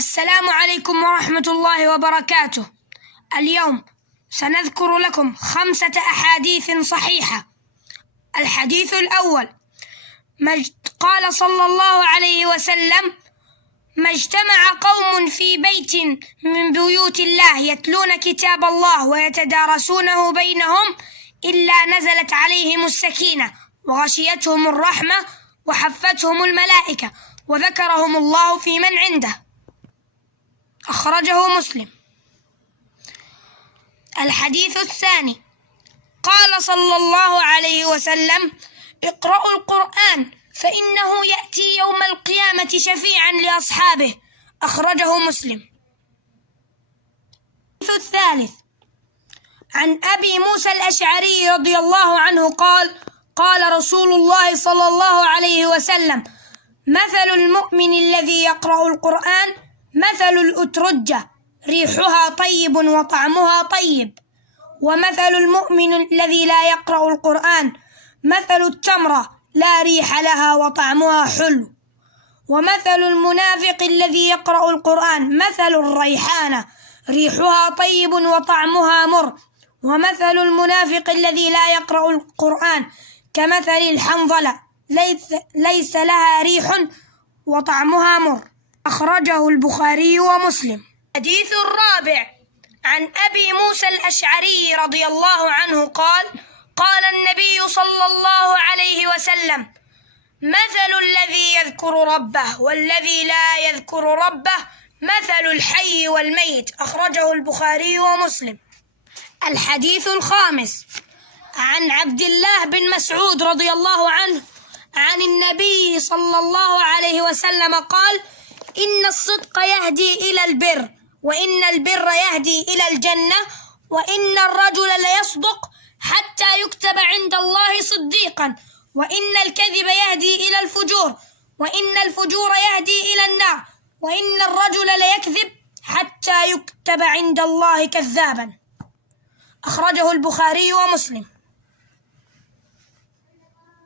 السلام عليكم ورحمة الله وبركاته. اليوم سنذكر لكم 5 أحاديث صحيحة. الحديث الأول: قال صلى الله عليه وسلم: ما اجتمع قوم في بيت من بيوت الله يتلون كتاب الله ويتدارسونه بينهم إلا نزلت عليهم السكينة وغشيتهم الرحمة وحفتهم الملائكة وذكرهم الله في من عنده. أخرجه مسلم. الحديث الثاني: قال صلى الله عليه وسلم: اقرأوا القرآن فإنه يأتي يوم القيامة شفيعا لأصحابه. أخرجه مسلم. الحديث الثالث: عن أبي موسى الأشعري رضي الله عنه قال: قال رسول الله صلى الله عليه وسلم: مثل المؤمن الذي يقرأ القرآن مثل الأترجة ريحها طيب وطعمها طيب، ومثل المؤمن الذي لا يقرأ القرآن مثل التمرة لا ريح لها وطعمها حلو، ومثل المنافق الذي يقرأ القرآن مثل الريحانة ريحها طيب وطعمها مر، ومثل المنافق الذي لا يقرأ القرآن كمثل الحنظلة ليس لها ريح وطعمها مر. أخرجه البخاري ومسلم. الحديث الرابع: عن أبي موسى الأشعري رضي الله عنه قال: قال النبي صلى الله عليه وسلم: مثل الذي يذكر ربه والذي لا يذكر ربه مثل الحي والميت. أخرجه البخاري ومسلم. الحديث الخامس: عن عبد الله بن مسعود رضي الله عنه عن النبي صلى الله عليه وسلم قال: إن الصدق يهدي إلى البر، وإن البر يهدي إلى الجنة، وإن الرجل ليصدق حتى يكتب عند الله صديقا، وإن الكذب يهدي إلى الفجور، وإن الفجور يهدي إلى النار، وإن الرجل ليكذب حتى يكتب عند الله كذابا. أخرجه البخاري ومسلم.